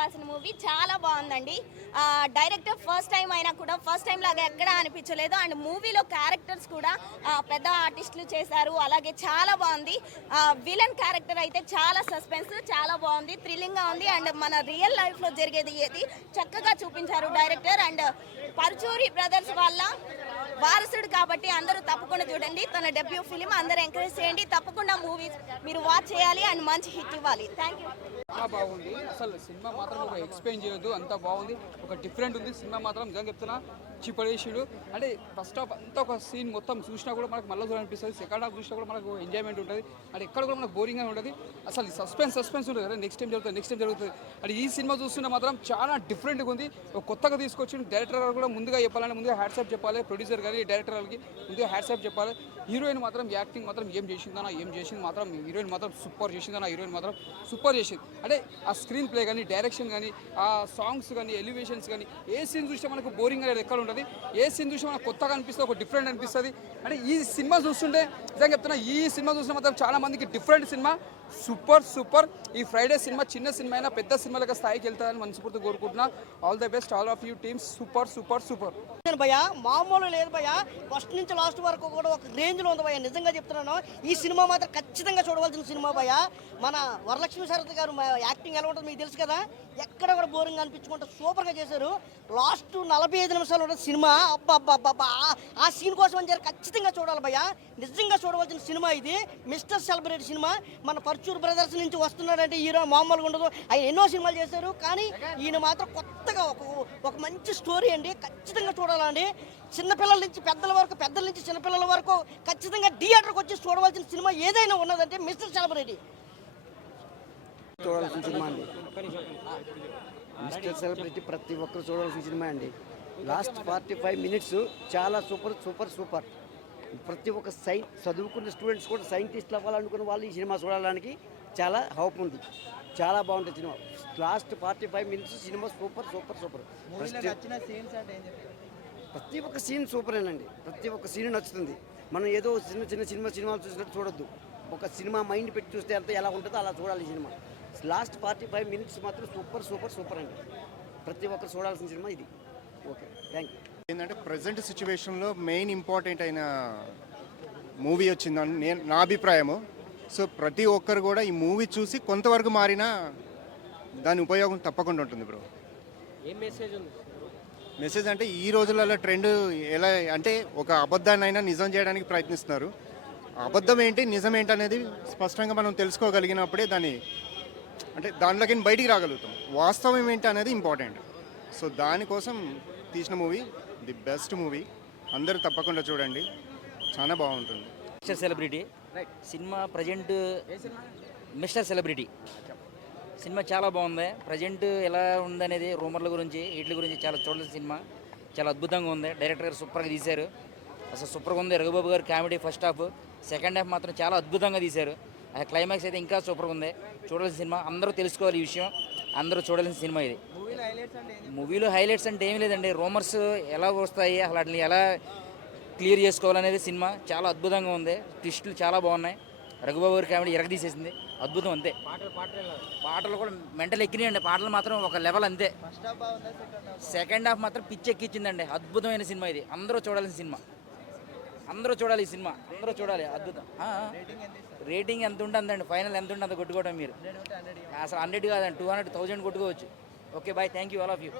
చూడాల్సిన మూవీ. చాలా బాగుందండి. డైరెక్టర్ ఫస్ట్ టైం అయినా కూడా ఫస్ట్ టైం లాగా ఎక్కడా అనిపించలేదు. అండ్ మూవీలో క్యారెక్టర్స్ కూడా పెద్ద ఆర్టిస్టులు చేశారు. అలాగే చాలా బాగుంది. విలన్ క్యారెక్టర్ అయితే చాలా సస్పెన్స్, చాలా బాగుంది, థ్రిల్లింగ్గా ఉంది. అండ్ మన రియల్ లైఫ్లో జరిగేది ఏది చక్కగా చూపించారు డైరెక్టర్. అండ్ పరుచూరి బ్రదర్స్ వాళ్ళ వారసుడు కాబట్టి అందరూ తప్పకుండా చూడండి. తన డెబ్యూ ఫిలిం అందరూ ఎంకరేజ్ చేయండి. తప్పకుండా మూవీస్ మీరు వాచ్ చేయాలి అండ్ మంచి హిట్ ఇవ్వాలి. Thank you. బాగుంది. అసలు సినిమా మాత్రం ఒక ఎక్స్ప్లెయిన్ చేయొద్దు, అంత బాగుంది. ఒక డిఫరెంట్ ఉంది సినిమా మాత్రం. నిజంగా చెప్తున్నా చిపడేషుడు అంటే ఫస్ట్ హాఫ్ అంతా ఒక సీన్ మొత్తం చూసినా కూడా మనకు మళ్ళీ చూడాలనిపిస్తుంది. సెకండ్ హాఫ్ చూసినా కూడా మనకు ఎంజాయ్మెంట్ ఉంటుంది. అంటే ఎక్కడ కూడా మనకు బోరింగ్గా ఉంటుంది. అసలు సస్పెన్స్ ఉంటుంది కదా, నెక్స్ట్ టైం జరుగుతుంది. అంటే ఈ సినిమా చూస్తుంటే మాత్రం చాలా డిఫరెంట్గా ఉంది. ఒక కొత్తగా తీసుకొచ్చి డైరెక్టర్ గారు కూడా ముందుగా చెప్పాలని ముందుగా హ్యాట్సాప్ చెప్పాలి. ప్రొడ్యూసర్ కానీ డైరెక్టర్ గారికి ముందుగా హ్యాట్సాప్ చెప్పాలి. హీరోయిన్ మాత్రం యాక్టింగ్ మాత్రం ఏం చేసింది మాత్రం హీరోయిన్ మాత్రం సూపర్ చేసిందన్న. హీరోయిన్ మాత్రం సూపర్ చేసింది. అంటే ఆ స్క్రీన్ ప్లే కానీ, డైరెక్షన్ కానీ, ఆ సాంగ్స్ కానీ, ఎలివేషన్స్ కానీ, ఏ సీన్ చూస్తే మనకు బోరింగ్ అనేది ఎక్కడ ఉంటుంది. ఏ సీన్ చూస్తే మనకు కొత్తగా అనిపిస్తుంది, ఒక డిఫరెంట్ అనిపిస్తుంది. అంటే ఈ సినిమా చూస్తుంటే నిజంగా చెప్తున్నా, ఈ సినిమా చూసిన మాత్రం చాలా మందికి డిఫరెంట్ సినిమా. సూపర్. ఈ ఫ్రైడే సినిమా చిన్న సినిమా అయినా పెద్ద సినిమాలకు స్థాయికి వెళ్తారని మనస్ఫూర్తిగా కోరుకుంటున్నా. All the best all of you teams. Super భయ్య మామూలు లేదు భయ్య. ఫస్ట్ నుంచి లాస్ట్ వరకు కూడా ఒక రేంజ్లో ఉంది భయ్య. నిజంగా చెప్తున్నాను, ఈ సినిమా మాత్రం ఖచ్చితంగా చూడవలసిన సినిమా భయ్య. మన వరలక్ష్మి శరత్ గారు యాక్టింగ్ ఎలా ఉంటుంది మీకు తెలుసు కదా. ఎక్కడ కూడా బోరింగ్ అనిపించుకుంటూ సూపర్గా చేశారు. లాస్ట్ 45 నిమిషాలు ఉంటుంది సినిమా. అబ్బా ఆ సీన్ కోసం అని ఖచ్చితంగా చూడాలి భయ్య. నిజంగా చూడవలసిన సినిమా ఇది. Mister celebrity cinema. మన పర్చూర్ బ్రదర్స్ నుంచి వస్తున్నాడంటే హీరో మామూలుగా ఉండదు. ఆయన ఎన్నో సినిమాలు చేశారు, కానీ ఈయన మాత్రం కొత్తగా ఒక మంచి స్టోరీ అండి. ఖచ్చితంగా చూడాలండి. చిన్నపిల్లల నుంచి పెద్దల వరకు, పెద్దల నుంచి చిన్నపిల్లల వరకు ఖచ్చితంగా థియేటర్కి వచ్చి చూడవలసిన సినిమా ఏదైనా ఉన్నదంటే మిస్టర్ సెలబ్రిటీ. చూడాల్సిన సినిమా అండి మిస్టర్ సెలబ్రిటీ. ప్రతి ఒక్కరు చూడాల్సిన సినిమా అండి. లాస్ట్ 45 మినిట్స్ చాలా సూపర్. ప్రతి ఒక్క చదువుకున్న స్టూడెంట్స్ కూడా సైంటిస్ట్లు అవ్వాలనుకున్న వాళ్ళు ఈ సినిమా చూడడానికి చాలా హోప్ ఉంది. చాలా బాగుంటుంది cinema. Last 45 minutes cinema super. ప్రతి ఒక్క సీన్ సూపరేనండి. ప్రతి ఒక్క సీన్ నచ్చుతుంది. మనం ఏదో చిన్న సినిమాలు చూసినట్టు చూడొద్దు. ఒక సినిమా మైండ్ పెట్టి చూస్తే అంతా ఎలా ఉంటుందో అలా చూడాలి ఈ సినిమా. లాస్ట్ 45 మినిట్స్ మాత్రం సూపర్ అండి. ప్రతి ఒక్కరు చూడాల్సిన సినిమా ఇది. Okay, thank you. ఏంటంటే ప్రజెంట్ సిచ్యువేషన్లో మెయిన్ ఇంపార్టెంట్ అయిన మూవీ వచ్చిందని నా అభిప్రాయము. సో ప్రతి ఒక్కరు కూడా ఈ మూవీ చూసి కొంతవరకు మారినా దాని ఉపయోగం తప్పకుండా ఉంటుంది బ్రో. ఏం మెసేజ్ ఉంది? మెసేజ్ అంటే ఈ రోజులలో ట్రెండ్ ఎలా అంటే ఒక అబద్ధాన్నైనా నిజం చేయడానికి ప్రయత్నిస్తున్నారు. అబద్ధం ఏంటి నిజం ఏంటి అనేది స్పష్టంగా మనం తెలుసుకోగలిగినప్పుడే దాంట్లోకి బయటికి రాగలుగుతాం. వాస్తవం ఏంటి అనేది ఇంపార్టెంట్. సో దానికోసం తీసిన మూవీ ది బెస్ట్ మూవీ. అందరూ తప్పకుండా చూడండి, చాలా బాగుంటుంది. Mister celebrity cinema present mister celebrity cinema చాలా బాగుంది. ప్రజెంట్ ఎలా ఉందనేది రూమర్ల గురించి వీటి గురించి చాలా చూడాల్సిన సినిమా. చాలా అద్భుతంగా ఉంది. డైరెక్టర్ గారు సూపర్గా తీశారు. అసలు సూపర్గా ఉంది. రఘుబాబు గారు comedy first half, second half మాత్రం చాలా అద్భుతంగా తీశారు. ఆ క్లైమాక్స్ అయితే ఇంకా సూపర్గా ఉంది. చూడాల్సిన సినిమా. అందరూ తెలుసుకోవాలి ఈ విషయం. అందరూ చూడాల్సిన సినిమా ఇది. మూవీలో హైలైట్స్ అంటే ఏమీ లేదండి. రూమర్స్ ఎలా వస్తాయి, అసలు వాటిని ఎలా క్లియర్ చేసుకోవాలనేది సినిమా. చాలా అద్భుతంగా ఉంది. ట్విస్టులు చాలా బాగున్నాయి. రఘుబాబు గారి కామెడీ ఎరగదీసేసింది. అద్భుతం అంతే. పాటలు కూడా మెంటల్ ఎక్కినాయండి. పాటలు మాత్రం ఒక లెవెల్ అంతే. సెకండ్ హాఫ్ మాత్రం పిచ్చెక్కించిందండి. అద్భుతమైన సినిమా ఇది. అందరూ చూడాల్సిన సినిమా. అందరూ చూడాలి ఈ సినిమా. అందరూ చూడాలి. అద్భుతం. రేటింగ్ ఎంత ఉంటుందండి, ఫైనల్ ఎంత ఉంటుంది అంత కొట్టుకోవడం మీరు. అసలు 100 కాదండి, 200, 1000 కొట్టుకోవచ్చు. Okay bye, thank you all of you.